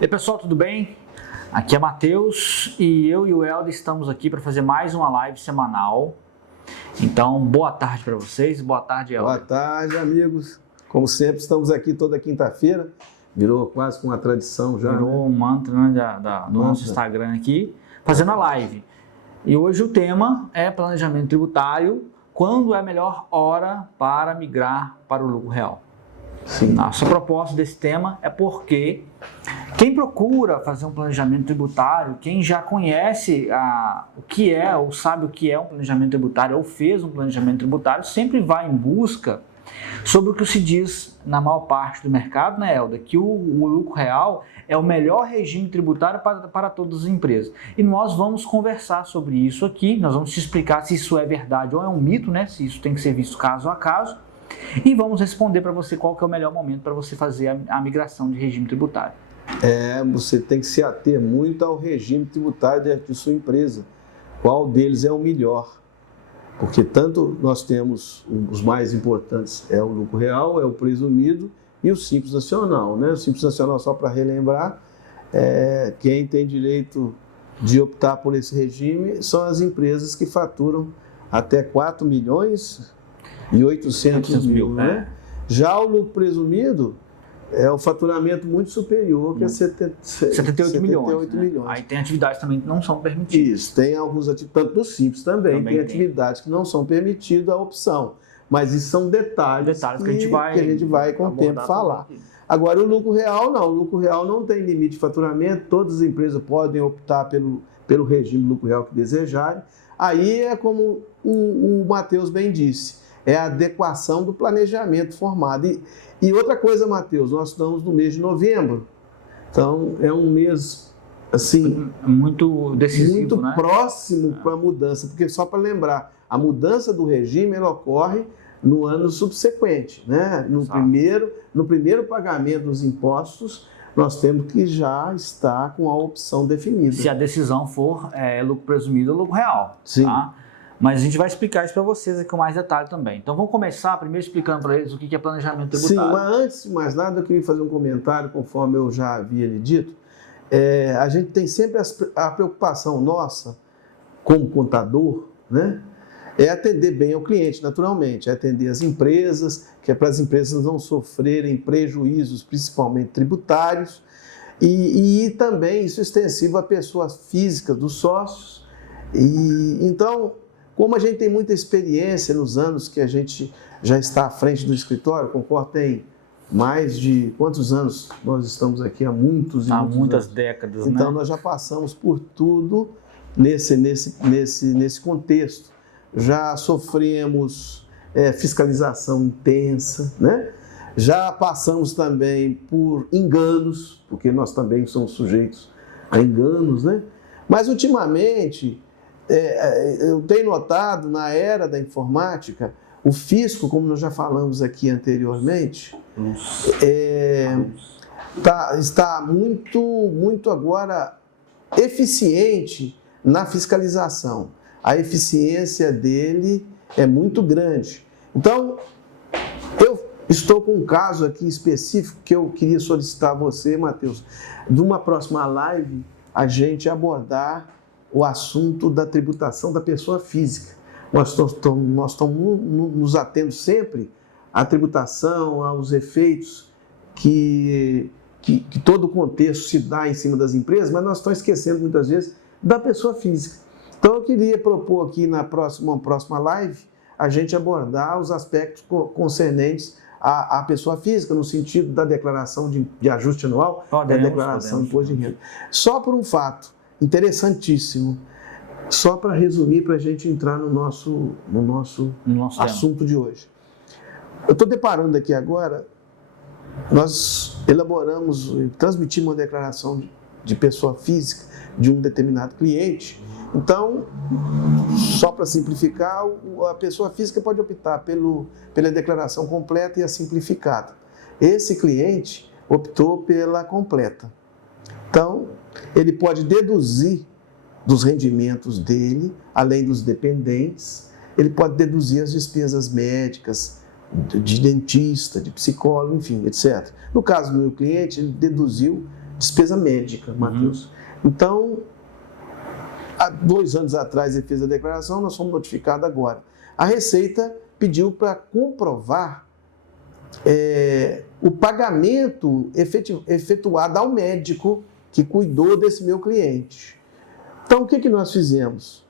E aí, pessoal, tudo bem? Aqui é Matheus e eu e o Helder estamos aqui para fazer mais uma live semanal. Então, boa tarde para vocês, boa tarde, Helder. Boa tarde, amigos. Como sempre, estamos aqui toda quinta-feira. Virou quase uma tradição já. Virou um mantra, né, do nosso Instagram aqui, fazendo a live. E hoje o tema é planejamento tributário, quando é a melhor hora para migrar para o lucro real. Sim. Nossa proposta desse tema é porque quem procura fazer um planejamento tributário, quem já conhece o que é ou sabe o que é um planejamento tributário ou fez um planejamento tributário, sempre vai em busca sobre o que se diz na maior parte do mercado, né, Helder, que o lucro real é o melhor regime tributário para todas as empresas. E nós vamos conversar sobre isso aqui, nós vamos te explicar se isso é verdade ou é um mito, né, se isso tem que ser visto caso a caso. E vamos responder para você qual que é o melhor momento para você fazer a migração de regime tributário. Você tem que se ater muito ao regime tributário de sua empresa. Qual deles é o melhor? Porque tanto nós temos os mais importantes, é o lucro real, é o presumido e o Simples Nacional, né? O Simples Nacional, só para relembrar, quem tem direito de optar por esse regime são as empresas que faturam até 4 milhões e 800 mil, né? Já o lucro presumido é o faturamento muito superior, que é 78 milhões. Aí tem atividades também que não são permitidas. Isso, tem alguns atividades, tanto do Simples também tem atividades que não são permitidas a opção. Mas isso são detalhes que a gente vai com o tempo falar. Agora, o lucro real não. O lucro real não tem limite de faturamento, todas as empresas podem optar pelo regime lucro real que desejarem. Aí é como o Matheus bem disse, é a adequação do planejamento formado. E outra coisa, Matheus, nós estamos no mês de novembro, então é um mês assim muito decisivo, muito né? Próximo para a mudança, porque só para lembrar, a mudança do regime ela ocorre no ano subsequente, né? No primeiro pagamento dos impostos, nós temos que já estar com a opção definida. Se a decisão for lucro presumido ou lucro real. Sim. Tá? Mas a gente vai explicar isso para vocês aqui com mais detalhe também. Então vamos começar primeiro explicando para eles o que é planejamento tributário. Sim, mas antes de mais nada eu queria fazer um comentário, conforme eu já havia lhe dito. A gente tem sempre a preocupação nossa, como contador, né? É atender bem ao cliente, naturalmente, é atender as empresas, que é para as empresas não sofrerem prejuízos, principalmente tributários, e também isso é extensivo a pessoas físicas, dos sócios. Então, como a gente tem muita experiência nos anos que a gente já está à frente do escritório, concordo, tem mais de quantos anos nós estamos aqui? Há muitas anos. Décadas, então, né? Nós já passamos por tudo nesse contexto. Já sofremos fiscalização intensa, né? Já passamos também por enganos, porque nós também somos sujeitos a enganos, né? Mas, ultimamente, eu tenho notado, na era da informática, o fisco, como nós já falamos aqui anteriormente, está muito agora eficiente na fiscalização. A eficiência dele é muito grande. Então, eu estou com um caso aqui específico que eu queria solicitar a você, Matheus, de uma próxima live, a gente abordar o assunto da tributação da pessoa física. Nós estamos nos atendo sempre à tributação, aos efeitos que todo o contexto se dá em cima das empresas, mas nós estamos esquecendo muitas vezes da pessoa física. Então eu queria propor aqui na próxima live a gente abordar os aspectos concernentes à pessoa física, no sentido da declaração de ajuste anual e a declaração de imposto de renda. Só por um fato interessantíssimo, só para resumir, para a gente entrar no nosso assunto de hoje. Eu estou deparando aqui agora, nós transmitimos uma declaração de pessoa física de um determinado cliente. Então, só para simplificar, a pessoa física pode optar pela declaração completa e a simplificada. Esse cliente optou pela completa. Então, ele pode deduzir dos rendimentos dele, além dos dependentes, ele pode deduzir as despesas médicas, de dentista, de psicólogo, enfim, etc. No caso do meu cliente, ele deduziu despesa médica, Matheus. Então, há 2 anos atrás ele fez a declaração, nós fomos notificados agora. A Receita pediu para comprovar o pagamento efetuado ao médico que cuidou desse meu cliente. Então, o que nós fizemos?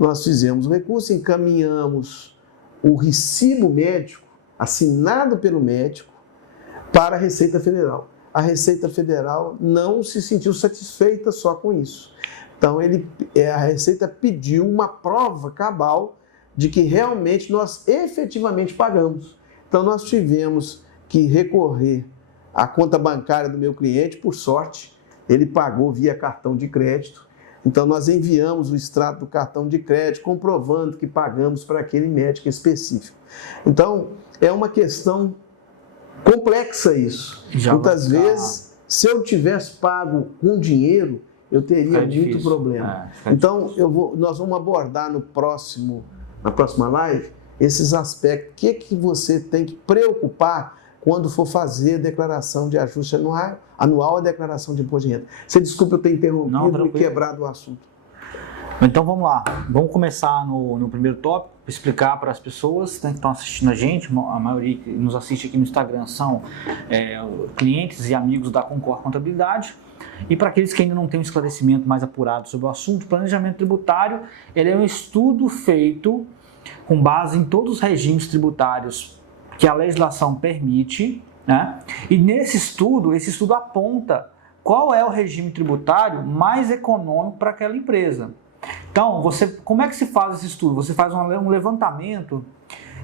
Nós fizemos o recurso, encaminhamos o recibo médico, assinado pelo médico, para a Receita Federal. A Receita Federal não se sentiu satisfeita só com isso. Então, a Receita pediu uma prova cabal de que realmente nós efetivamente pagamos. Então, nós tivemos que recorrer à conta bancária do meu cliente, por sorte, ele pagou via cartão de crédito. Então, nós enviamos o extrato do cartão de crédito, comprovando que pagamos para aquele médico específico. Então, é uma questão complexa isso. Muitas vezes, se eu tivesse pago com dinheiro, eu teria muito problema. Então, nós vamos abordar na próxima live esses aspectos. O que você tem que preocupar quando for fazer a declaração de ajuste anual, a declaração de imposto de renda. Você desculpa eu ter interrompido e quebrado o assunto. Então vamos lá, vamos começar no primeiro tópico, explicar para as pessoas que estão assistindo a gente, a maioria que nos assiste aqui no Instagram são clientes e amigos da Concor Contabilidade. E para aqueles que ainda não têm um esclarecimento mais apurado sobre o assunto, o planejamento tributário ele é um estudo feito com base em todos os regimes tributários que a legislação permite, né? E esse estudo aponta qual é o regime tributário mais econômico para aquela empresa. Então, como é que se faz esse estudo? Você faz um levantamento,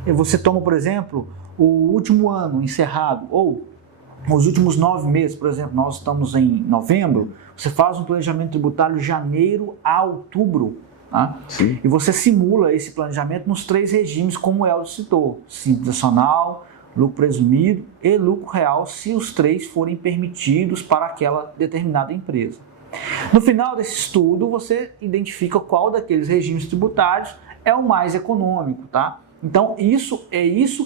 você toma, por exemplo, o último ano encerrado, ou os últimos 9 meses, por exemplo, nós estamos em novembro, você faz um planejamento tributário de janeiro a outubro, tá? E você simula esse planejamento nos 3 regimes, como o Elcio citou: Simples Nacional, lucro presumido e lucro real, se os 3 forem permitidos para aquela determinada empresa. No final desse estudo, você identifica qual daqueles regimes tributários é o mais econômico, tá? Então, isso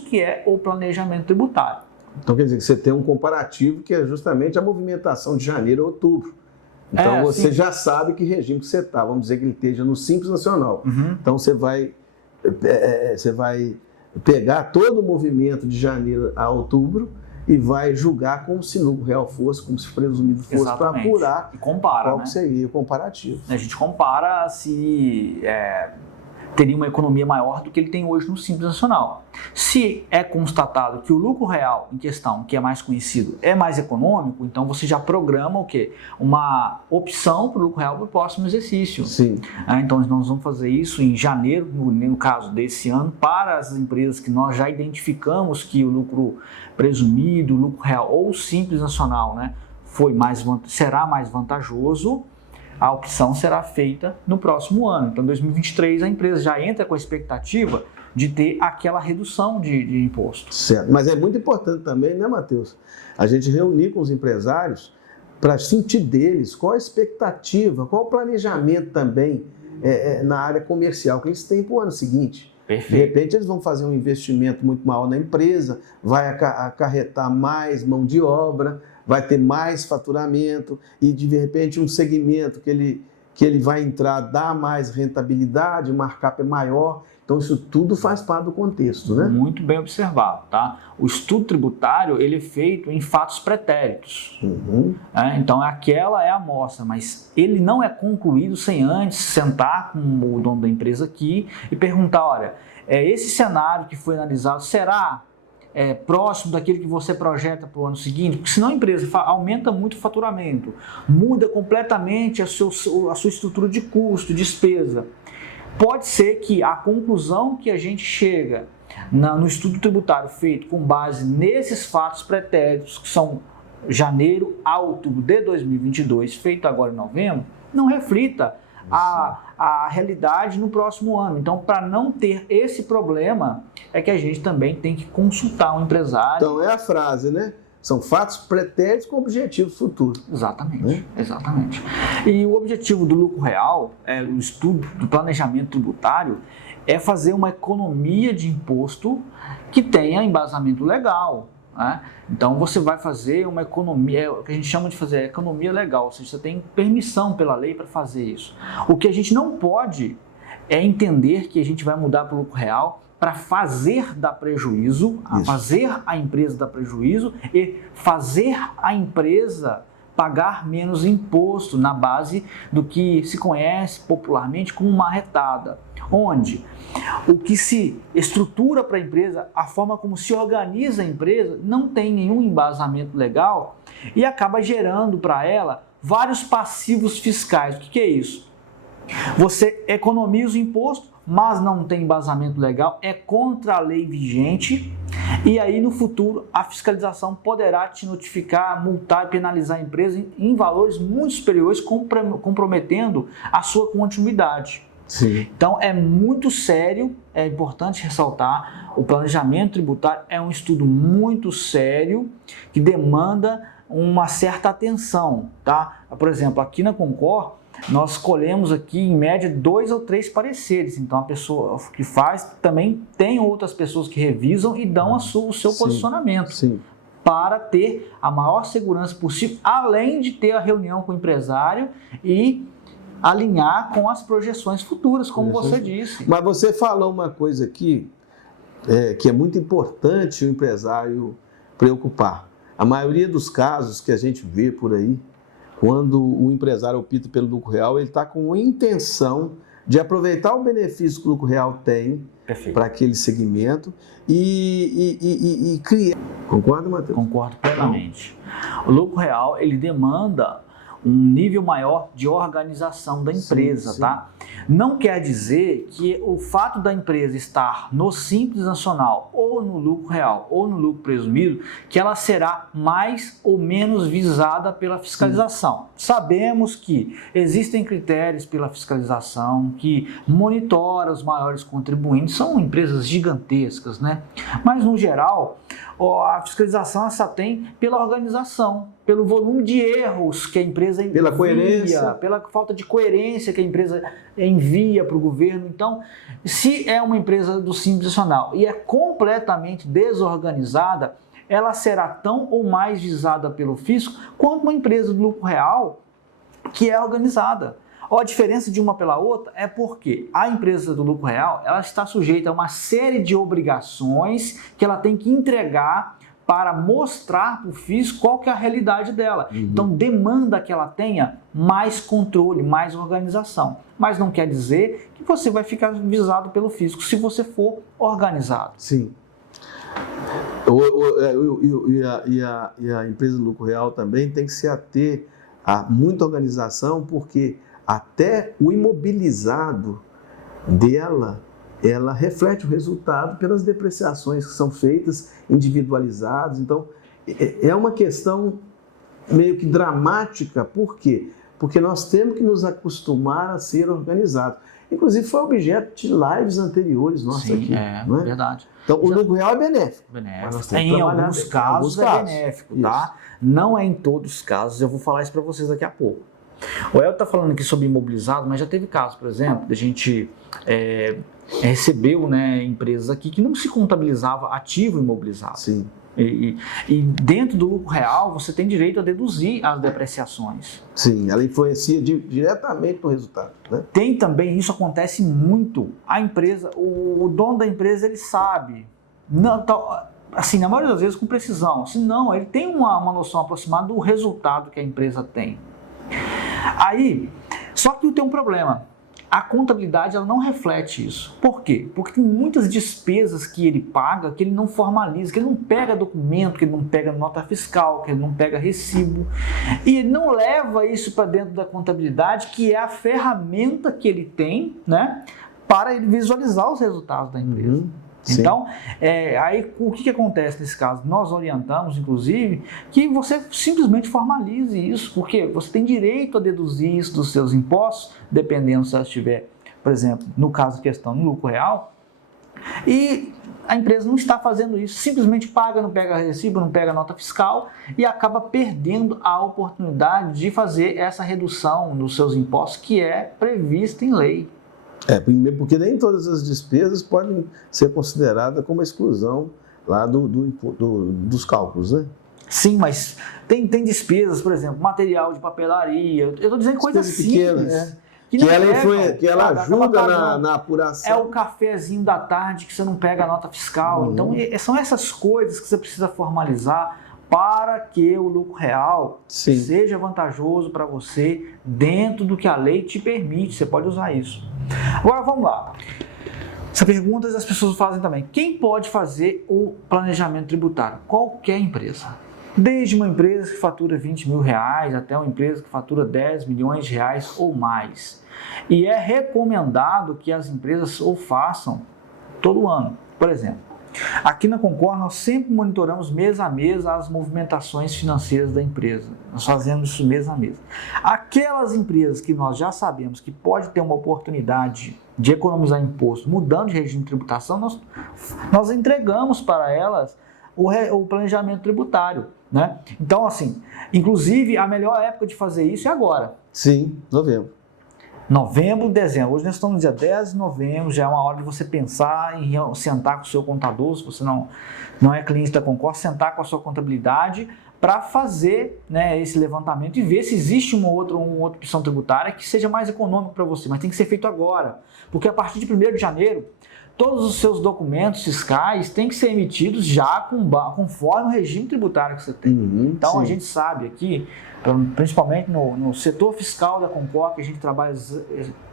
que é o planejamento tributário. Então, quer dizer que você tem um comparativo que é justamente a movimentação de janeiro a outubro. Então, você já sabe que regime que você está. Vamos dizer que ele esteja no Simples Nacional. Então, você vai pegar todo o movimento de janeiro a outubro e vai julgar como se lucro real fosse, como se presumido fosse, para apurar e compara, qual que seria o comparativo. A gente compara se teria uma economia maior do que ele tem hoje no Simples Nacional. Se é constatado que o lucro real em questão, que é mais conhecido, é mais econômico, então você já programa o quê? Uma opção para o lucro real para o próximo exercício. Sim. Então nós vamos fazer isso em janeiro, no caso desse ano, para as empresas que nós já identificamos que o lucro presumido, o lucro real ou Simples Nacional, né, será mais vantajoso. A opção será feita no próximo ano. Então, em 2023, a empresa já entra com a expectativa de ter aquela redução de imposto. Certo, mas é muito importante também, né, Matheus? A gente reunir com os empresários para sentir deles qual a expectativa, qual o planejamento também na área comercial que eles têm para o ano seguinte. Perfeito. De repente, eles vão fazer um investimento muito maior na empresa, vai acarretar mais mão de obra, vai ter mais faturamento e, de repente, um segmento que ele vai entrar dá mais rentabilidade, o markup é maior. Então, isso tudo faz parte do contexto, né? Muito bem observado, tá? O estudo tributário, ele é feito em fatos pretéritos. Então, aquela é a amostra, mas ele não é concluído sem antes sentar com o dono da empresa aqui e perguntar, olha, esse cenário que foi analisado, será próximo daquele que você projeta para o ano seguinte? Porque senão a empresa aumenta muito o faturamento, muda completamente a sua estrutura de custo, despesa. Pode ser que a conclusão que a gente chega no estudo tributário feito com base nesses fatos pretéritos, que são janeiro a outubro de 2022, feito agora em novembro, não reflita a realidade no próximo ano. Então, para não ter esse problema, é que a gente também tem que consultar o empresário. Então, é a frase, né? São fatos pretéritos com objetivos futuros. Exatamente, exatamente. E o objetivo do lucro real, o estudo do planejamento tributário, é fazer uma economia de imposto que tenha embasamento legal. né? Então você vai fazer uma economia, o que a gente chama de fazer economia legal, ou seja, você tem permissão pela lei para fazer isso. O que a gente não pode é entender que a gente vai mudar para o lucro real para fazer dar prejuízo, fazer a empresa dar prejuízo e fazer a empresa pagar menos imposto na base do que se conhece popularmente como marretada, onde o que se estrutura para a empresa, a forma como se organiza a empresa, não tem nenhum embasamento legal e acaba gerando para ela vários passivos fiscais. O que é isso? Você economiza o imposto, mas não tem embasamento legal, é contra a lei vigente, e aí no futuro a fiscalização poderá te notificar, multar e penalizar a empresa em valores muito superiores, comprometendo a sua continuidade. Sim. Então é muito sério, é importante ressaltar, o planejamento tributário é um estudo muito sério que demanda uma certa atenção, tá? Por exemplo, aqui na Concor, nós colhemos aqui em média 2 ou 3 pareceres, então a pessoa que faz também tem outras pessoas que revisam e dão o seu posicionamento. Sim. Para ter a maior segurança possível, além de ter a reunião com o empresário e alinhar com as projeções futuras, como você disse. Mas você falou uma coisa aqui que é muito importante o empresário preocupar. A maioria dos casos que a gente vê por aí, quando o empresário opta pelo lucro real, ele está com a intenção de aproveitar o benefício que o lucro real tem para aquele segmento e criar. Concorda, Matheus? Concordo plenamente. O lucro real, ele demanda um nível maior de organização da empresa, sim. Tá? Não quer dizer que o fato da empresa estar no Simples Nacional, ou no lucro real, ou no lucro presumido, que ela será mais ou menos visada pela fiscalização. Sim. Sabemos que existem critérios pela fiscalização, que monitora os maiores contribuintes, são empresas gigantescas, né? Mas, no geral, a fiscalização só tem pela organização, pelo volume de erros que a empresa envia, pela coerência, pela falta de coerência que a empresa envia para o governo. Então, se é uma empresa do Simples Nacional e é completamente desorganizada, ela será tão ou mais visada pelo fisco quanto uma empresa do lucro real que é organizada. A diferença de uma pela outra é porque a empresa do lucro real ela está sujeita a uma série de obrigações que ela tem que entregar para mostrar para o fisco qual que é a realidade dela. Uhum. Então, demanda que ela tenha mais controle, mais organização. Mas não quer dizer que você vai ficar visado pelo fisco se você for organizado. Sim. E a empresa do lucro real também tem que se ater a muita organização, porque até o imobilizado dela, ela reflete o resultado pelas depreciações que são feitas, individualizadas. Então, é uma questão meio que dramática. Por quê? Porque nós temos que nos acostumar a ser organizados. Inclusive, foi objeto de lives anteriores nossas aqui. Não é verdade. Então, o lucro real é benéfico. Em alguns casos é benéfico, tá? Não é em todos os casos. Eu vou falar isso para vocês daqui a pouco. O El está falando aqui sobre imobilizado, mas já teve casos, por exemplo, de a gente recebeu empresas aqui que não se contabilizava ativo imobilizado. Sim. E dentro do lucro real, você tem direito a deduzir as depreciações. Sim, ela influencia diretamente no resultado. Né? Tem também, isso acontece muito, a empresa, o dono da empresa, ele sabe, não, assim, na maioria das vezes com precisão, se não, ele tem uma noção aproximada do resultado que a empresa tem. Aí, só que tem um problema. A contabilidade ela não reflete isso. Por quê? Porque tem muitas despesas que ele paga que ele não formaliza, que ele não pega documento, que ele não pega nota fiscal, que ele não pega recibo. E ele não leva isso para dentro da contabilidade, que é a ferramenta que ele tem, né, para ele visualizar os resultados da empresa. Então, aí o que acontece nesse caso? Nós orientamos, inclusive, que você simplesmente formalize isso, porque você tem direito a deduzir isso dos seus impostos, dependendo se ela estiver, por exemplo, no caso questão no lucro real, e a empresa não está fazendo isso, simplesmente paga, não pega recibo, não pega nota fiscal e acaba perdendo a oportunidade de fazer essa redução dos seus impostos que é prevista em lei. Porque nem todas as despesas podem ser consideradas como exclusão lá dos cálculos, né? Sim, mas tem despesas, por exemplo, material de papelaria. Eu estou dizendo coisas pequenas, simples. Que ela ajuda na apuração. É o cafezinho da tarde que você não pega a nota fiscal. Então, são essas coisas que você precisa formalizar para que o lucro real seja vantajoso para você dentro do que a lei te permite. Você pode usar isso. Agora, vamos lá. Essa pergunta as pessoas fazem também. Quem pode fazer o planejamento tributário? Qualquer empresa. Desde uma empresa que fatura 20 mil reais até uma empresa que fatura 10 milhões de reais ou mais. E é recomendado que as empresas o façam todo ano. Por exemplo, aqui na Concor nós sempre monitoramos mês a mês as movimentações financeiras da empresa. Nós fazemos isso mês a mês. Aquelas empresas que nós já sabemos que pode ter uma oportunidade de economizar imposto mudando de regime de tributação, nós entregamos para elas o planejamento tributário, né? Então, assim, inclusive a melhor época de fazer isso é agora. Sim, novembro. Novembro, dezembro. Hoje nós estamos no dia 10 de novembro, já é uma hora de você pensar em sentar com o seu contador, se você não é cliente da Concor, sentar com a sua contabilidade para fazer, né, esse levantamento e ver se existe uma outra opção tributária que seja mais econômica para você, mas tem que ser feito agora, porque a partir de 1º de janeiro, todos os seus documentos fiscais têm que ser emitidos já conforme o regime tributário que você tem. Então, a gente sabe aqui, principalmente no setor fiscal da Concor, que a gente trabalha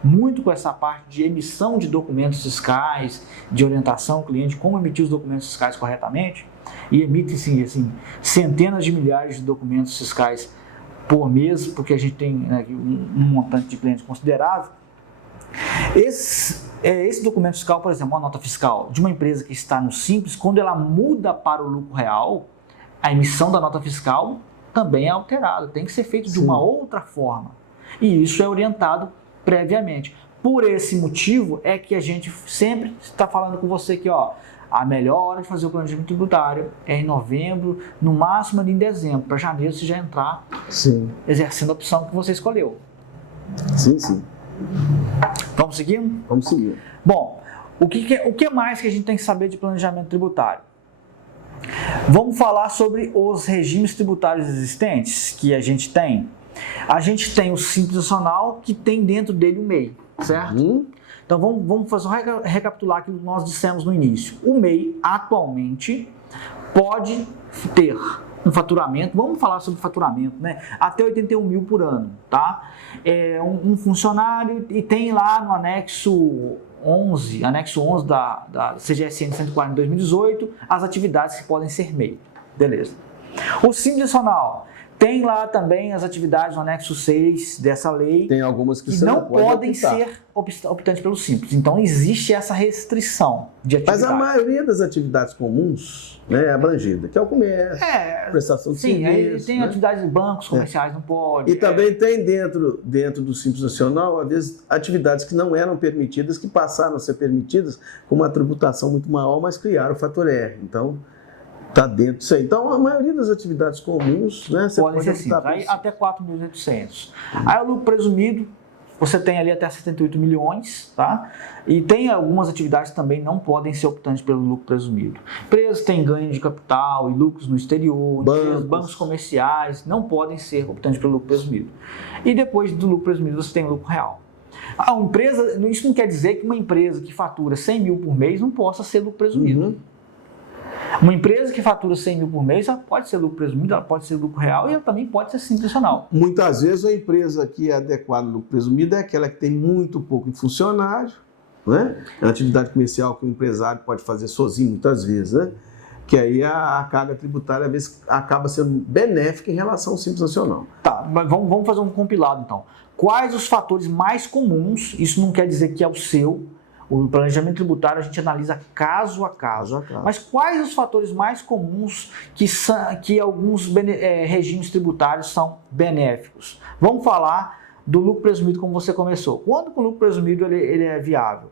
muito com essa parte de emissão de documentos fiscais, de orientação ao cliente, como emitir os documentos fiscais corretamente, e emite-se assim, centenas de milhares de documentos fiscais por mês, porque a gente tem, né, um montante de clientes considerável. Esse documento fiscal, por exemplo, uma nota fiscal de uma empresa que está no Simples, quando ela muda para o lucro real, a emissão da nota fiscal também é alterada, tem que ser feito de uma outra forma. E isso é orientado previamente. Por esse motivo é que a gente sempre está falando com você aqui, ó, a melhor hora de fazer o planejamento tributário é em novembro, no máximo ali em dezembro. Para janeiro você já entrar exercendo a opção que você escolheu. Sim. Vamos seguir? Vamos seguir. Bom, o que mais que a gente tem que saber de planejamento tributário? Vamos falar sobre os regimes tributários existentes que a gente tem. A gente tem o Simples Nacional, que tem dentro dele o MEI, certo? Então vamos recapitular aquilo que nós dissemos no início. O MEI, atualmente, pode ter um faturamento, vamos falar sobre faturamento, né? Até 81 mil por ano, tá? Um funcionário e tem lá no anexo 11 da CGSN 140 de 2018, as atividades que podem ser MEI. Beleza. O Simples Nacional tem lá também as atividades no anexo 6 dessa lei. Tem algumas que não podem ser optantes pelo Simples. Então, existe essa restrição de atividade. Mas a maioria das atividades comuns, né, é abrangida, que é o comércio, prestação de serviço. Tem atividades de bancos comerciais, não pode. E também tem dentro do Simples Nacional, às vezes, atividades que não eram permitidas, que passaram a ser permitidas com uma tributação muito maior, mas criaram o fator R. Então, está dentro disso aí. Então, a maioria das atividades comuns, né, você podem ser simples. Aí até 4.800. Aí o lucro presumido, você tem ali até 78 milhões, tá? E tem algumas atividades que também não podem ser optantes pelo lucro presumido. Empresas têm ganho de capital e lucros no exterior, bancos comerciais não podem ser optantes pelo lucro presumido. E depois do lucro presumido você tem o lucro real. A empresa, isso não quer dizer que uma empresa que fatura 100 mil por mês não possa ser lucro presumido. Uma empresa que fatura 100 mil por mês, ela pode ser lucro presumido, ela pode ser lucro real e ela também pode ser Simples Nacional. Muitas vezes a empresa que é adequada ao lucro presumido é aquela que tem muito pouco funcionário, né? É uma atividade comercial que o empresário pode fazer sozinho muitas vezes, né? Que aí a carga tributária às vezes acaba sendo benéfica em relação ao Simples Nacional. Tá, mas vamos fazer um compilado então. Quais os fatores mais comuns, isso não quer dizer que é o seu, o planejamento tributário a gente analisa caso a caso. Mas quais os fatores mais comuns que alguns regimes tributários são benéficos? Vamos falar do lucro presumido como você começou. Quando o lucro presumido ele é viável?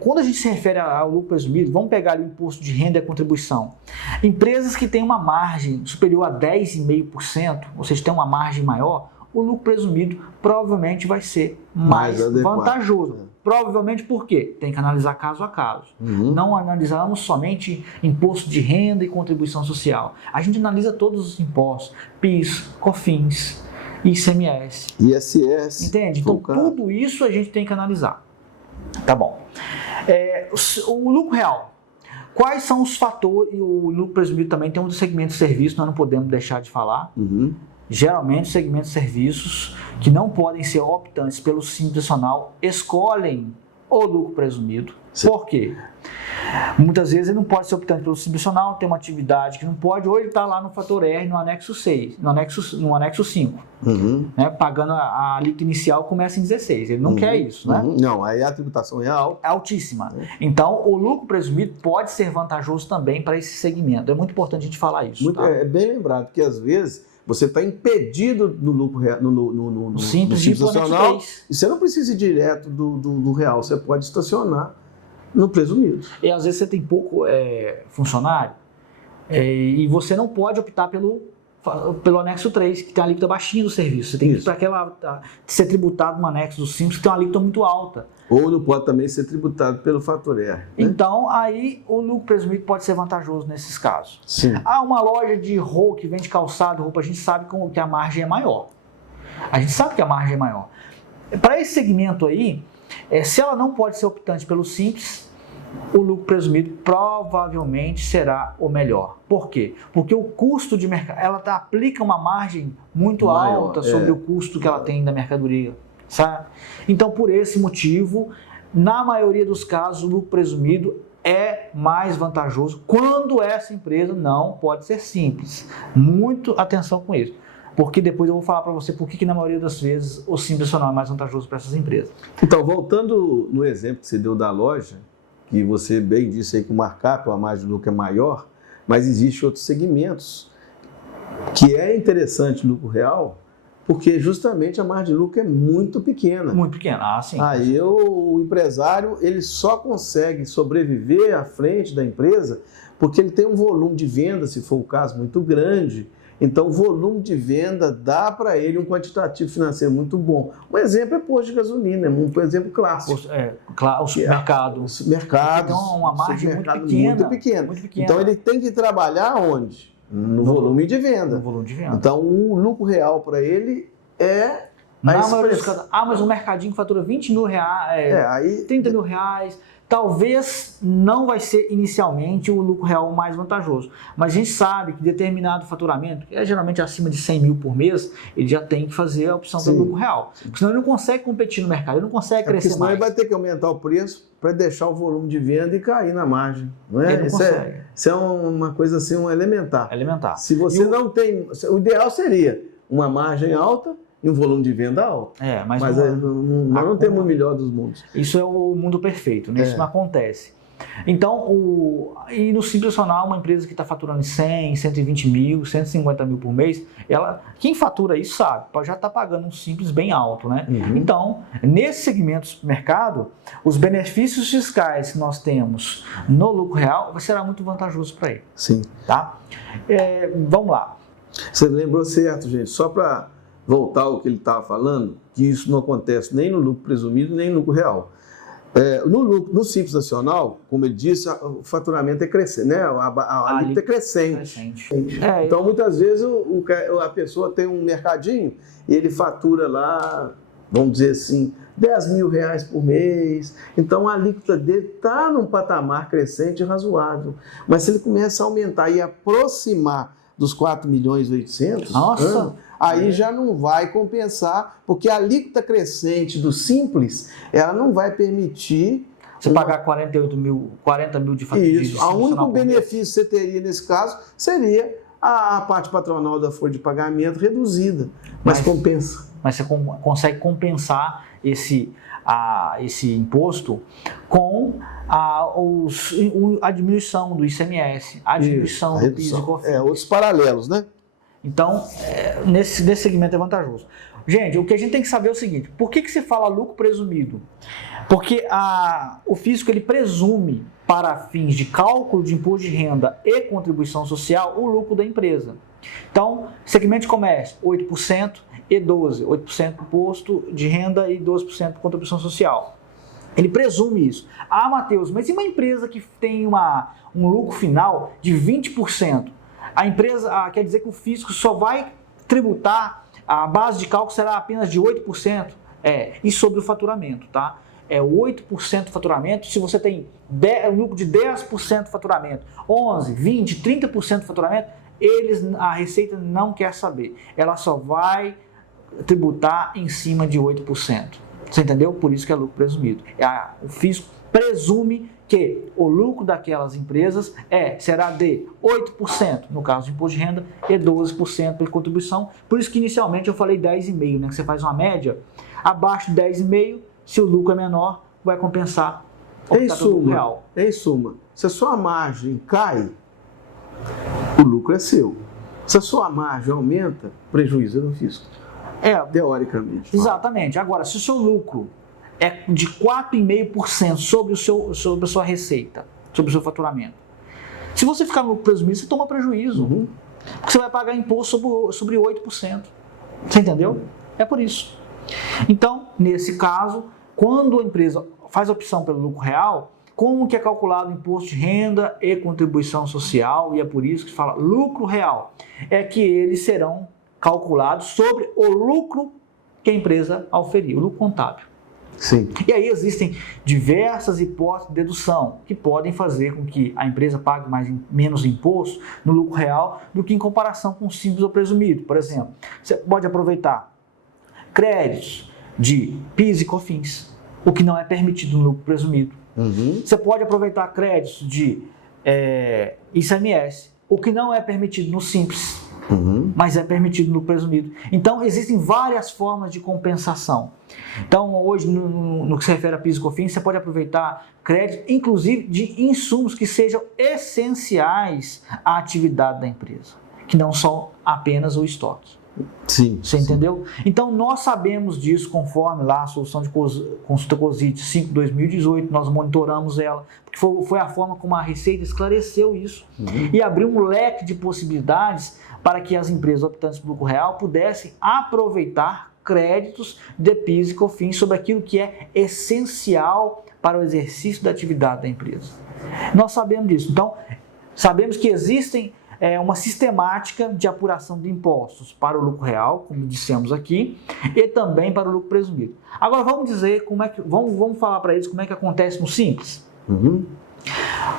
Quando a gente se refere ao lucro presumido, vamos pegar ali o imposto de renda e a contribuição. Empresas que têm uma margem superior a 10,5%, ou seja, tem uma margem maior, o lucro presumido provavelmente vai ser mais vantajoso. Provavelmente por quê? Tem que analisar caso a caso. Não analisamos somente imposto de renda e contribuição social. A gente analisa todos os impostos, PIS, COFINS, ICMS. ISS. Entende? Então, tudo isso a gente tem que analisar. Tá bom. O lucro real. Quais são os fatores, e o lucro presumido também tem um dos segmentos de serviço, nós não podemos deixar de falar. Geralmente, segmentos de serviços que não podem ser optantes pelo Simples Nacional escolhem o lucro presumido. Sim. Por quê? Muitas vezes ele não pode ser optante pelo Simples Nacional, tem uma atividade que não pode, ou ele está lá no fator R, no anexo 6, no anexo 5, né, pagando a alíquota inicial começa em 16, ele não quer isso, né? Não, aí a tributação é altíssima. Então, o lucro presumido pode ser vantajoso também para esse segmento. É muito importante a gente falar isso. Tá? É bem lembrado, porque às vezes você está impedido no lucro real, no Simples Nacional, e você não precisa ir direto do real, você pode estacionar no presumido. E às vezes você tem pouco funcionário e você não pode optar pelo anexo 3, que tem uma alíquota baixinha do serviço. Você tem que ir para ser tributado no anexo do Simples, que tem uma alíquota muito alta. Ou não pode também ser tributado pelo fator R. Né? Então, aí o lucro presumido pode ser vantajoso nesses casos. Sim. Uma loja de roupa que vende calçado, roupa, a gente sabe que a margem é maior. A gente sabe que a margem é maior. Para esse segmento aí, se ela não pode ser optante pelo Simples, o lucro presumido provavelmente será o melhor. Por quê? Porque o custo de mercado, ela aplica uma margem muito alta sobre o custo que ela tem da mercadoria. Sabe? Então, por esse motivo, na maioria dos casos, o lucro presumido é mais vantajoso quando essa empresa não pode ser simples. Muito atenção com isso. Porque depois eu vou falar para você por que na maioria das vezes o Simples Nacional é mais vantajoso para essas empresas. Então, voltando no exemplo que você deu da loja, que você bem disse aí que o markup, a margem de lucro é maior, mas existem outros segmentos que é interessante o lucro real, porque justamente a margem de lucro é muito pequena. Muito pequena, sim. Aí o empresário ele só consegue sobreviver à frente da empresa porque ele tem um volume de venda, se for o caso, muito grande. Então, o volume de venda dá para ele um quantitativo financeiro muito bom. Um exemplo é posto de gasolina, um exemplo clássico. O supermercado. O supermercado. Então, uma margem muito pequena. Então, ele tem que trabalhar onde? No volume de venda. No volume de venda. Então, o lucro real para ele é... mas o mercadinho fatura 20 mil reais, 30 mil reais... Talvez não vai ser inicialmente o lucro real mais vantajoso, mas a gente sabe que determinado faturamento, que é geralmente acima de 100 mil por mês, ele já tem que fazer a opção do lucro real, porque senão ele não consegue competir no mercado, ele não consegue crescer senão mais. Ele vai ter que aumentar o preço para deixar o volume de venda e cair na margem, não é? Ele não consegue. Isso é uma coisa assim, elementar. Se você não tem, o ideal seria uma margem alta e um volume de venda alto. Mas não temos o melhor dos mundos. Isso é o mundo perfeito, né? Isso não acontece. Então, e no Simples Nacional, uma empresa que está faturando 100, 120 mil, 150 mil por mês, quem fatura isso sabe, já está pagando um Simples bem alto, né? Então, nesse segmento do mercado, os benefícios fiscais que nós temos no lucro real será muito vantajoso para ele. Sim. Tá? Vamos lá. Você lembrou certo, gente, só para voltar ao que ele estava falando, que isso não acontece nem no lucro presumido, nem no lucro real. No Simples Nacional, como ele disse, o faturamento é crescente, né? A alíquota é crescente. Então, muitas vezes, a pessoa tem um mercadinho e ele fatura lá, vamos dizer assim, 10 mil reais por mês. Então, a alíquota dele está num patamar crescente e razoável. Mas se ele começa a aumentar e aproximar dos 4 milhões e 800, aí já não vai compensar, porque a alíquota crescente do Simples, ela não vai permitir... Você pagar 40 mil de fatura. Isso, o único benefício que você teria nesse caso seria a parte patronal da folha de pagamento reduzida, mas compensa. Mas você consegue compensar esse imposto com a diminuição do ICMS, a diminuição do PIS e COFINS. Outros paralelos, né? Então, nesse segmento é vantajoso. Gente, o que a gente tem que saber é o seguinte, por que se fala lucro presumido? Porque o fisco ele presume, para fins de cálculo de imposto de renda e contribuição social, o lucro da empresa. Então, segmento de comércio, 8% e 12%. 8% imposto de renda e 12% contribuição social. Ele presume isso. Ah, Matheus, mas e uma empresa que tem um lucro final de 20%? A empresa quer dizer que o fisco só vai tributar, a base de cálculo será apenas de 8%? E sobre o faturamento, tá? 8% do faturamento. Se você tem um lucro de 10% do faturamento, 11%, 20%, 30% do faturamento, a Receita não quer saber. Ela só vai tributar em cima de 8%. Você entendeu? Por isso que é lucro presumido. O fisco presume que o lucro daquelas empresas será de 8% no caso de imposto de renda e 12% pela contribuição. Por isso que inicialmente eu falei 10,5%, né? Que você faz uma média, abaixo de 10,5%, se o lucro é menor, vai compensar o que está do lucro real. Em suma, se a sua margem cai, o lucro é seu. Se a sua margem aumenta, o prejuízo é do fisco. Teoricamente. Exatamente. Agora, se o seu lucro é de 4,5% sobre a sua receita, sobre o seu faturamento, se você ficar no lucro presumido, você toma prejuízo. Porque você vai pagar imposto sobre 8%. Você entendeu? É por isso. Então, nesse caso, quando a empresa faz a opção pelo lucro real, como que é calculado o imposto de renda e contribuição social, e é por isso que se fala lucro real, é que eles serão calculados sobre o lucro que a empresa auferiu, o lucro contábil. Sim. E aí existem diversas hipóteses de dedução que podem fazer com que a empresa pague menos imposto no lucro real do que em comparação com o simples ou presumido. Por exemplo, você pode aproveitar créditos de PIS e COFINS, o que não é permitido no lucro presumido. Você pode aproveitar créditos de ICMS, o que não é permitido no simples. Mas é permitido no presumido. Então, existem várias formas de compensação. Então, hoje, no que se refere a PIS e COFINS, você pode aproveitar crédito, inclusive, de insumos que sejam essenciais à atividade da empresa, que não são apenas o estoque. Sim. Você entendeu? Então, nós sabemos disso conforme lá a solução de consulta COSIT 5/2018, nós monitoramos ela, porque foi a forma como a Receita esclareceu isso e abriu um leque de possibilidades para que as empresas optantes pelo lucro real pudessem aproveitar créditos de PIS e COFINS sobre aquilo que é essencial para o exercício da atividade da empresa. Nós sabemos disso. Então, sabemos que existem uma sistemática de apuração de impostos para o lucro real, como dissemos aqui, e também para o lucro presumido. Agora vamos dizer vamos falar para eles como é que acontece no Simples.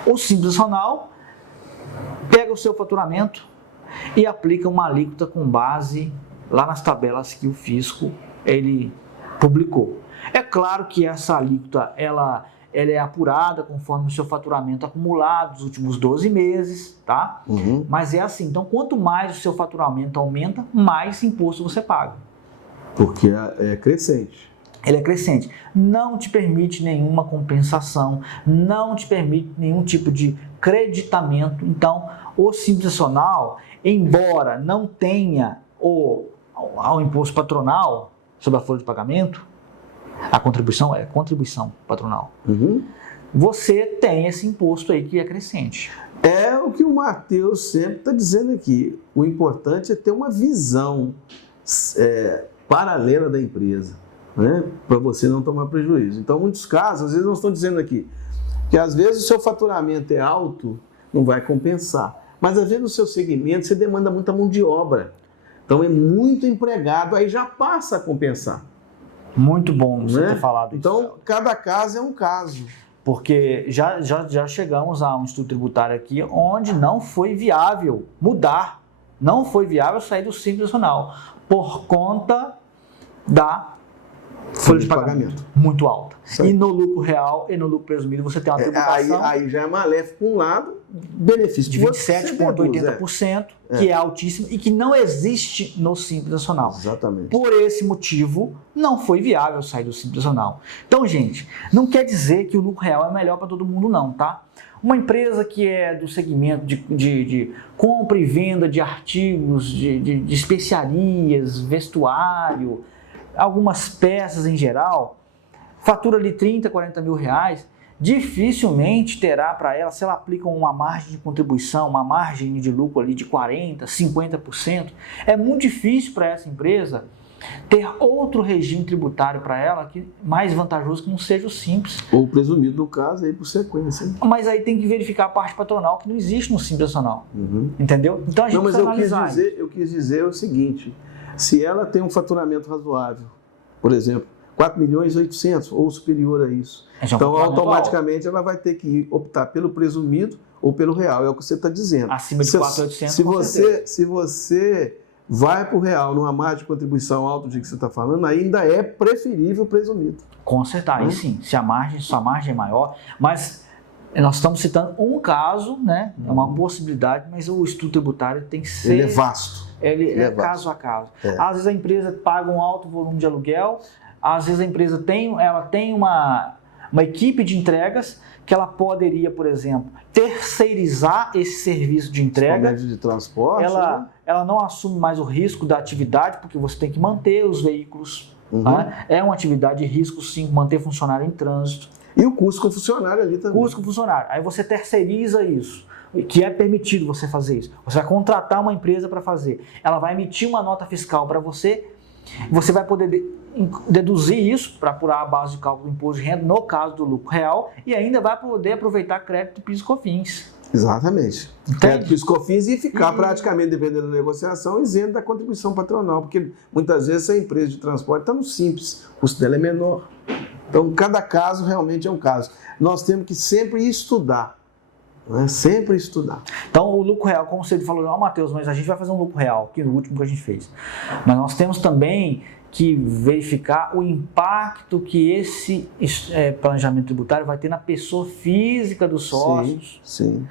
O Simples Nacional pega o seu faturamento e aplica uma alíquota com base lá nas tabelas que o fisco ele publicou. É claro que essa alíquota ela é apurada conforme o seu faturamento acumulado dos últimos 12 meses, tá? Mas é assim, então quanto mais o seu faturamento aumenta, mais imposto você paga. Porque é crescente. Ele é crescente. Não te permite nenhuma compensação, não te permite nenhum tipo de creditamento. Então, o Simples Nacional, embora não tenha o imposto patronal sobre a folha de pagamento, a contribuição é contribuição patronal. Você tem esse imposto aí que é crescente. É o que o Matheus sempre está dizendo aqui. O importante é ter uma visão paralela da empresa, né? Para você não tomar prejuízo. Então, em muitos casos, às vezes nós estamos dizendo aqui que às vezes o seu faturamento é alto, não vai compensar. Mas às vezes no seu segmento você demanda muita mão de obra. Então é muito empregado, aí já passa a compensar. Muito bom você ter falado isso. Então, cada caso é um caso. Porque já chegamos a um instituto tributário aqui onde não foi viável mudar, não foi viável sair do Simples Nacional, por conta da folha de pagamento muito alta. E no lucro real e no lucro presumido você tem uma tributação... Aí já é maléfico por um lado, benefício de 27,80%, que é altíssimo e que não existe no Simples Nacional. Exatamente. Por esse motivo, não foi viável sair do Simples Nacional. Então, gente, não quer dizer que o lucro real é melhor para todo mundo não, tá? Uma empresa que é do segmento de compra e venda de artigos, de especiarias, vestuário, algumas peças em geral, fatura de 30, 40 mil reais, dificilmente terá para ela, se ela aplica uma margem de contribuição, uma margem de lucro ali de 40%, 50%, é muito difícil para essa empresa ter outro regime tributário para ela que mais vantajoso, que não seja o simples. Ou o presumido, no caso, aí por sequência. Mas aí tem que verificar a parte patronal que não existe no Simples Nacional. Entendeu? Então a gente precisa analisar. Eu quis dizer o seguinte, se ela tem um faturamento razoável, por exemplo, 4.800.000 ou superior a isso, então automaticamente ela vai ter que optar pelo presumido ou pelo real, é o que você está dizendo. Acima de 4.800, se você vai para o real numa margem de contribuição alta de que você está falando, ainda é preferível o presumido. Com certeza, aí sim, se sua margem é maior, mas nós estamos citando um caso, né? É uma possibilidade, mas o estudo tributário tem que ser... Ele é vasto. Ele é caso a caso. Às vezes a empresa paga um alto volume de aluguel, às vezes a empresa tem uma equipe de entregas que ela poderia, por exemplo, terceirizar esse serviço de entrega. De transporte. Ela não assume mais o risco da atividade, porque você tem que manter os veículos. Tá? É uma atividade de risco, sim, manter funcionário em trânsito. E o custo com o funcionário ali também. Custo com o funcionário. Aí você terceiriza isso, que é permitido você fazer isso. Você vai contratar uma empresa para fazer. Ela vai emitir uma nota fiscal para você. Você vai poder deduzir isso para apurar a base de cálculo do imposto de renda, no caso do lucro real, e ainda vai poder aproveitar crédito PIS/COFINS. Exatamente. Crédito PIS/COFINS e ficar praticamente, dependendo da negociação, isento da contribuição patronal, porque muitas vezes a empresa de transporte está no simples, o custo dela é menor. Então, cada caso realmente é um caso. Nós temos que sempre estudar. Sempre estudar. Então, o lucro real, como você falou, Matheus, mas a gente vai fazer um lucro real, que é o último que a gente fez. Mas nós temos também que verificar o impacto que esse planejamento tributário vai ter na pessoa física dos sócios. Sim.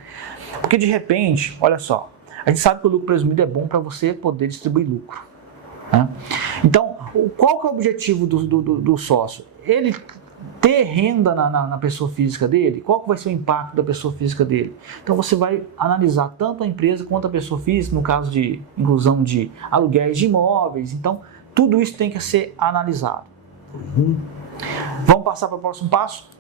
Porque, de repente, olha só, a gente sabe que o lucro presumido é bom para você poder distribuir lucro. Né? Então, qual que é o objetivo do sócio? Ele ter renda na pessoa física dele, qual que vai ser o impacto da pessoa física dele? Então você vai analisar tanto a empresa quanto a pessoa física, no caso de inclusão de aluguéis de imóveis, então tudo isso tem que ser analisado. Vamos passar para o próximo passo?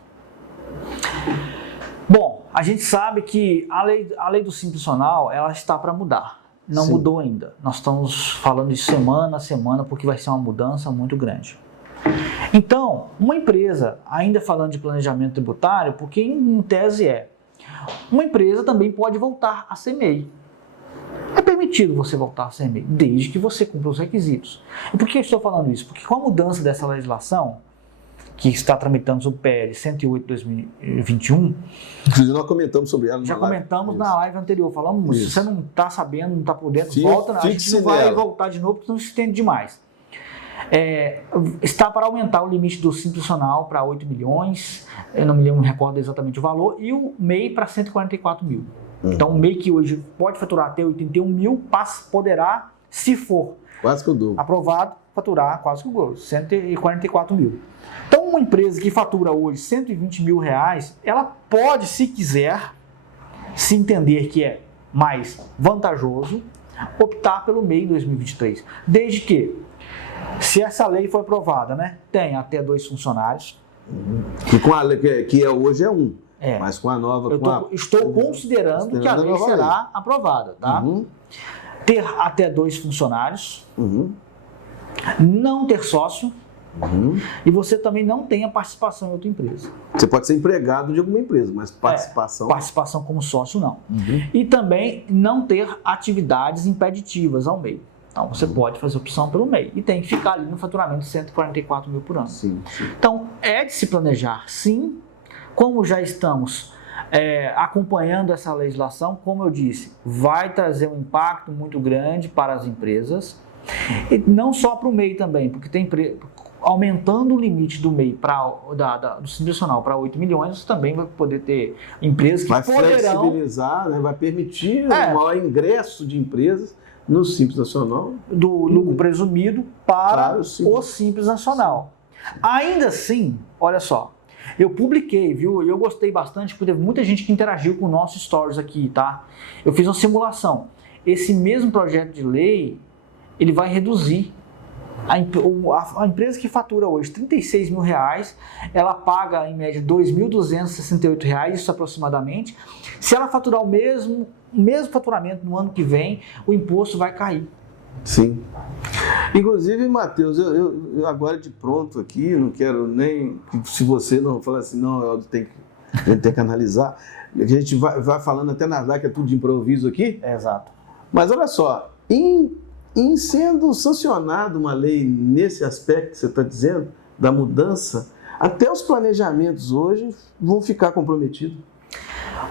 Bom, a gente sabe que a lei do Simples Nacional, ela está para mudar. Não mudou ainda. Nós estamos falando de semana a semana, porque vai ser uma mudança muito grande. Então, uma empresa, ainda falando de planejamento tributário, porque em tese uma empresa também pode voltar a ser MEI. É permitido você voltar a ser MEI, desde que você cumpra os requisitos. E por que eu estou falando isso? Porque com a mudança dessa legislação, que está tramitando sob o PL 108/2021... Inclusive nós comentamos sobre ela. Já comentamos na live anterior, falamos, se você não está sabendo, não está por dentro, volta, a gente não vai voltar de novo, porque não se estende demais. Está para aumentar o limite do Simples Nacional para 8 milhões, eu não me recordo exatamente o valor, e o MEI para 144 mil. Então, o MEI que hoje pode faturar até 81 mil, poderá, se for quase que o dobro aprovado, faturar quase que o dobro, 144 mil. Então, uma empresa que fatura hoje 120 mil reais, ela pode, se quiser, se entender que é mais vantajoso, optar pelo MEI em 2023. Desde que, se essa lei for aprovada, né, tem até 2 funcionários. E com a lei que hoje é 1. Mas com a nova... Estou considerando que a lei será aprovada. Tá? Ter até 2 funcionários. Não ter sócio. E você também não tem a participação em outra empresa. Você pode ser empregado de alguma empresa, mas participação... Participação como sócio, não. E também não ter atividades impeditivas ao MEI. Então, você pode fazer opção pelo MEI e tem que ficar ali no faturamento de 144 mil por ano. Sim. Então, é de se planejar, sim. Como já estamos acompanhando essa legislação, como eu disse, vai trazer um impacto muito grande para as empresas. E não só para o MEI também, porque tem aumentando o limite do MEI do Simples Nacional para 8 milhões, você também vai poder ter empresas que poderão... Vai flexibilizar, né? Vai permitir o maior ingresso de empresas no Simples Nacional. Do lucro presumido para o Simples Nacional. Ainda assim, olha só, eu publiquei, viu? E eu gostei bastante, porque teve muita gente que interagiu com o nosso stories aqui, tá? Eu fiz uma simulação. Esse mesmo projeto de lei, ele vai reduzir. A empresa que fatura hoje 36 mil reais, ela paga em média R$ 2.268, isso aproximadamente. Se ela faturar o mesmo faturamento no ano que vem, o imposto vai cair. Sim. Inclusive, Matheus, eu agora de pronto aqui, não quero nem, se você não falar assim, não, a gente tem que analisar, a gente vai falando até na que é tudo de improviso aqui. Exato. Mas olha só, em sendo sancionada uma lei nesse aspecto que você está dizendo, da mudança, até os planejamentos hoje vão ficar comprometidos.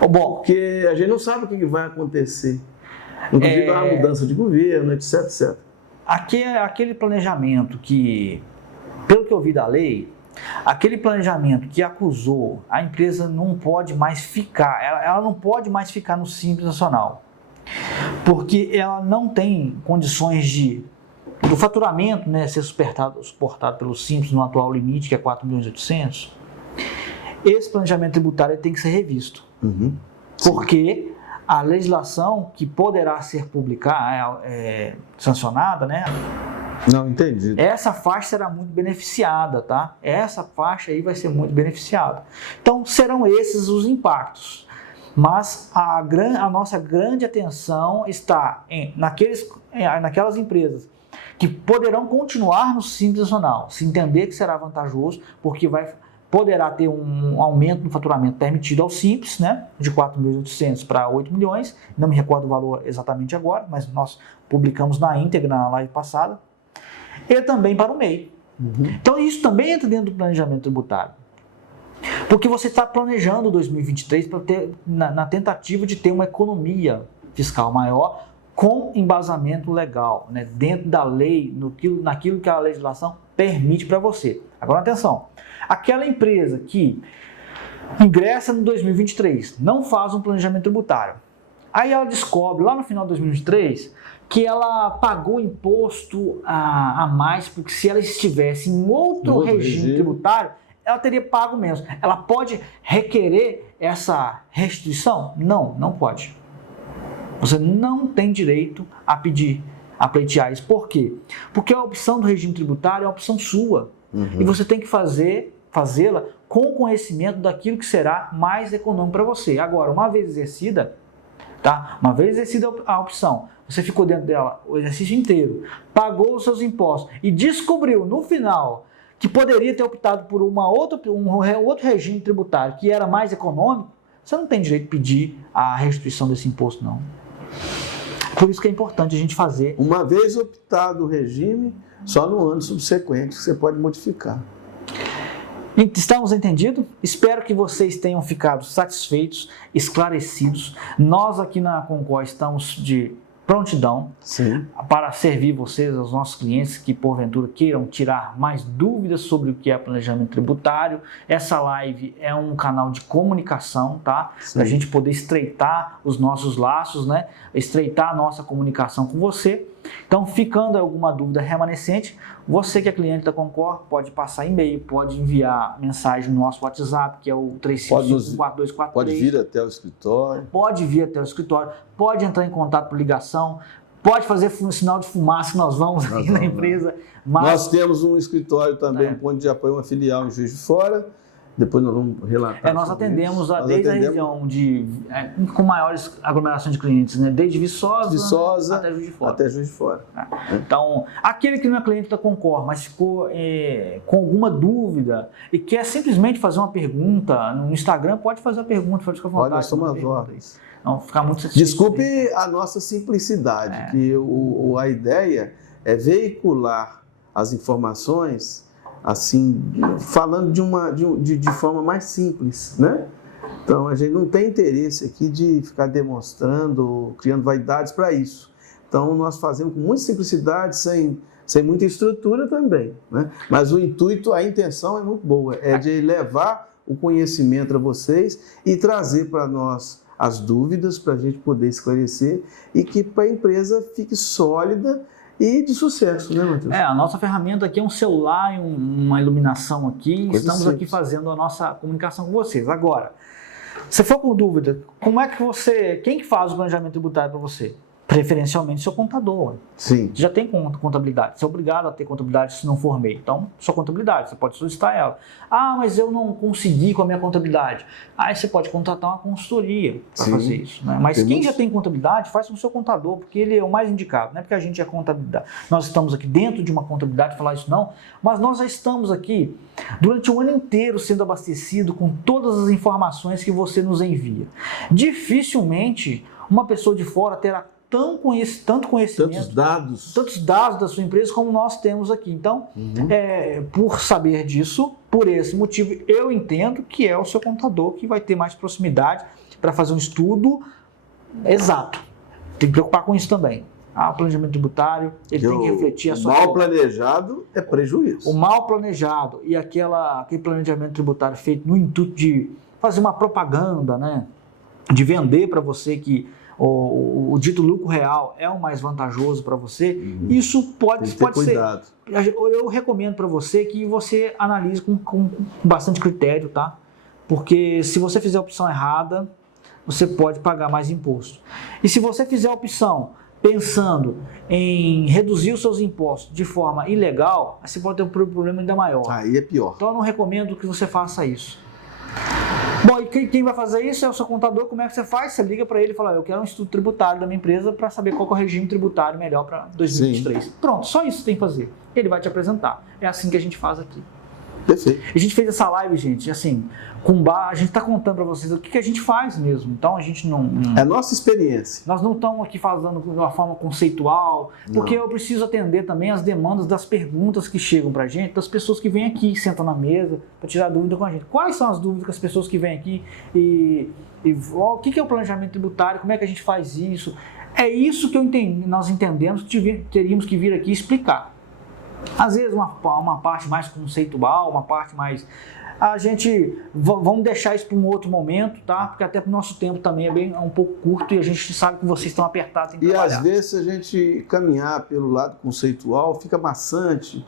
Bom, porque a gente não sabe o que vai acontecer. Inclusive a mudança de governo, etc, etc. Aquele planejamento que, pelo que eu vi da lei, aquele planejamento que acusou, a empresa não pode mais ficar, ela não pode mais ficar no Simples Nacional, porque ela não tem condições do faturamento, né, ser suportado pelo Simples no atual limite, que é 4.800.000. Esse planejamento tributário tem que ser revisto. Uhum. Porque a legislação que poderá ser publicada, sancionada, né? Não, entendi. Essa faixa será muito beneficiada, tá? Essa faixa aí vai ser muito beneficiada. Então, serão esses os impactos. Mas a nossa grande atenção está naquelas empresas que poderão continuar no Simples Nacional, se entender que será vantajoso, porque poderá ter um aumento no faturamento permitido ao Simples, né, de 4.800.000 para 8 milhões, não me recordo o valor exatamente agora, mas nós publicamos na íntegra na live passada, e também para o MEI. Uhum. Então isso também entra dentro do planejamento tributário, porque você está planejando 2023 na tentativa de ter uma economia fiscal maior com embasamento legal, né, dentro da lei, naquilo que a legislação permite para você. Agora atenção, aquela empresa que ingressa no 2023, não faz um planejamento tributário, aí ela descobre lá no final de 2023 que ela pagou imposto a mais, porque se ela estivesse em outro regime tributário, ela teria pago menos. Ela pode requerer essa restituição? Não, não pode. Você não tem direito a pleitear isso. Por quê? Porque a opção do regime tributário é uma opção sua. Uhum. E você tem que fazê-la com conhecimento daquilo que será mais econômico para você. Agora, uma vez exercida, tá? Uma vez exercida a opção, você ficou dentro dela o exercício inteiro, pagou os seus impostos e descobriu no final que poderia ter optado por um outro regime tributário que era mais econômico, você não tem direito de pedir a restituição desse imposto, não. Por isso que é importante a gente fazer. Uma vez optado o regime, só no ano subsequente que você pode modificar. Estamos entendidos? Espero que vocês tenham ficado satisfeitos, esclarecidos. Nós aqui na Concor estamos de prontidão. Sim. Para servir vocês, os nossos clientes que porventura queiram tirar mais dúvidas sobre o que é planejamento tributário. Essa live é um canal de comunicação, tá? Para a gente poder estreitar os nossos laços, né? Estreitar a nossa comunicação com você. Então, ficando alguma dúvida remanescente, você que é cliente da Concor pode passar e-mail, pode enviar mensagem no nosso WhatsApp, que é o 354243. Pode vir até o escritório. Pode vir até o escritório, pode entrar em contato por ligação, pode fazer sinal de fumaça que nós vamos aí na empresa. Mas... Nós temos um escritório também, um ponto de apoio, uma filial em Juiz de Fora. Depois nós vamos relatar. Nós atendemos desde a região com maiores aglomerações de clientes, né? Desde Viçosa até Juiz de Fora. Então, aquele que não é cliente da Concor, mas ficou com alguma dúvida e quer simplesmente fazer uma pergunta no Instagram, pode fazer a pergunta, pode ficar à vontade. Nós somos as ordens. Não, ficar muito satisfeito. Desculpe a nossa simplicidade, que a ideia é veicular as informações assim, falando de forma mais simples, né? Então, a gente não tem interesse aqui de ficar demonstrando, criando vaidades para isso. Então, nós fazemos com muita simplicidade, sem muita estrutura também, né? Mas o intuito, a intenção é muito boa, é de levar o conhecimento a vocês e trazer para nós as dúvidas para a gente poder esclarecer e que a empresa fique sólida e de sucesso, né, Matheus? A nossa ferramenta aqui é um celular, uma iluminação aqui, estamos simples. Aqui fazendo a nossa comunicação com vocês. Agora, se for com dúvida, quem que faz o planejamento tributário para você? preferencialmente seu contador. Sim. Você já tem contabilidade, você é obrigado a ter contabilidade se não for MEI. Então, sua contabilidade, você pode solicitar ela. Ah, mas eu não consegui com a minha contabilidade. Aí você pode contratar uma consultoria para fazer isso. Né? Mas quem já tem contabilidade, faz com o seu contador, porque ele é o mais indicado. Não é porque a gente é contabilidade. Nós estamos aqui dentro de uma contabilidade, falar isso não, mas nós já estamos aqui durante o ano inteiro sendo abastecido com todas as informações que você nos envia. Dificilmente uma pessoa de fora terá tanto conhecimento, tantos dados da sua empresa como nós temos aqui. Então, por saber disso, por esse motivo, eu entendo que é o seu contador que vai ter mais proximidade para fazer um estudo exato. Tem que preocupar com isso também. O planejamento tributário, ele tem que refletir a sua... O mal planejado é prejuízo. O mal planejado e aquele planejamento tributário feito no intuito de fazer uma propaganda, né? De vender para você que o dito lucro real é o mais vantajoso para você, isso pode ser. Cuidado. Eu recomendo para você que você analise com bastante critério, tá? Porque se você fizer a opção errada, você pode pagar mais imposto. E se você fizer a opção pensando em reduzir os seus impostos de forma ilegal, você pode ter um problema ainda maior. Aí é pior. Então eu não recomendo que você faça isso. Bom, e quem vai fazer isso é o seu contador. Como é que você faz? Você liga para ele e fala, eu quero um estudo tributário da minha empresa para saber qual é o regime tributário melhor para 2023. Sim. Pronto, só isso você tem que fazer. Ele vai te apresentar. É assim que a gente faz aqui. Perfeito. A gente fez essa live, gente, assim, a gente está contando para vocês o que a gente faz mesmo. Então a gente não... É a nossa experiência. Nós não estamos aqui falando de uma forma conceitual, porque eu preciso atender também as demandas das perguntas que chegam para a gente, das pessoas que vêm aqui, sentam na mesa para tirar dúvida com a gente. Quais são as dúvidas que as pessoas que vêm aqui o que é o planejamento tributário, como é que a gente faz isso? É isso que nós entendemos que teríamos que vir aqui explicar. Às vezes uma parte mais conceitual, uma parte mais... Vamos deixar isso para um outro momento, tá? Porque até para o nosso tempo também é um pouco curto e a gente sabe que vocês estão apertados em trabalhar. E às vezes se a gente caminhar pelo lado conceitual, fica maçante,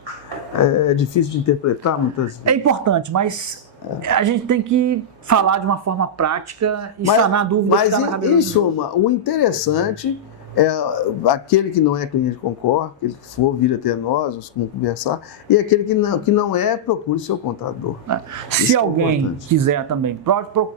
é difícil de interpretar muitas vezes. É importante, mas a gente tem que falar de uma forma prática e sanar a dúvida que está na cabeça. Mas, em suma, o interessante é aquele que não é cliente Concor, aquele que for vir até nós vamos conversar, e aquele que não é, procure seu contador. Se alguém quiser também,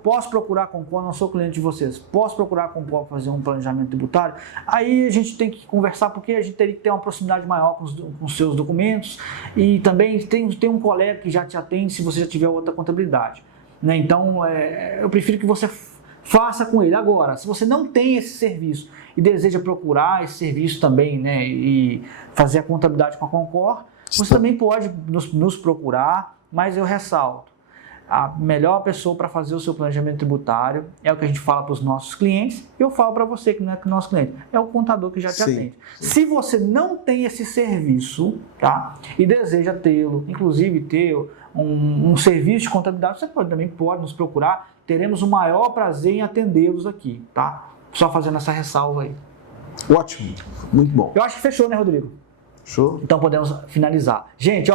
posso procurar Concor, não sou cliente de vocês, posso procurar Concor para fazer um planejamento tributário, aí a gente tem que conversar, porque a gente teria que ter uma proximidade maior com os seus documentos, e também tem um colega que já te atende se você já tiver outra contabilidade. Né? Então, eu prefiro que você faça com ele. Agora, se você não tem esse serviço e deseja procurar esse serviço também, né, e fazer a contabilidade com a Concor, você também pode nos procurar, mas eu ressalto, a melhor pessoa para fazer o seu planejamento tributário é o que a gente fala para os nossos clientes, eu falo para você que não é nosso cliente, é o contador que já te atende. Se você não tem esse serviço, tá, e deseja tê-lo, inclusive ter um serviço de contabilidade, você também pode nos procurar, teremos o maior prazer em atendê-los aqui, tá? Só fazendo essa ressalva aí. Ótimo, muito bom. Eu acho que fechou, né, Rodrigo? Show. Então podemos finalizar. Gente,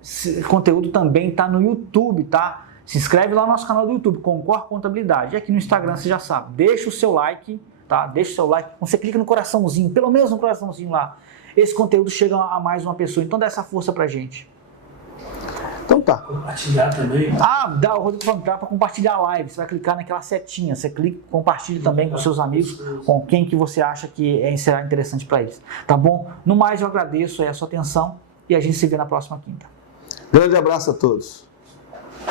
esse conteúdo também está no YouTube, tá? Se inscreve lá no nosso canal do YouTube, Concor Contabilidade. E aqui no Instagram, você já sabe, deixa o seu like, tá? Deixa o seu like, você clica no coraçãozinho, pelo menos no coraçãozinho lá. Esse conteúdo chega a mais uma pessoa, então dá essa força pra gente. Então tá. Compartilhar também. Dá o Rodrigo falando para compartilhar a live. Você vai clicar naquela setinha. Você clica, compartilha também com seus amigos, com quem que você acha que será interessante para eles. Tá bom? No mais, eu agradeço a sua atenção e a gente se vê na próxima quinta. Grande abraço a todos.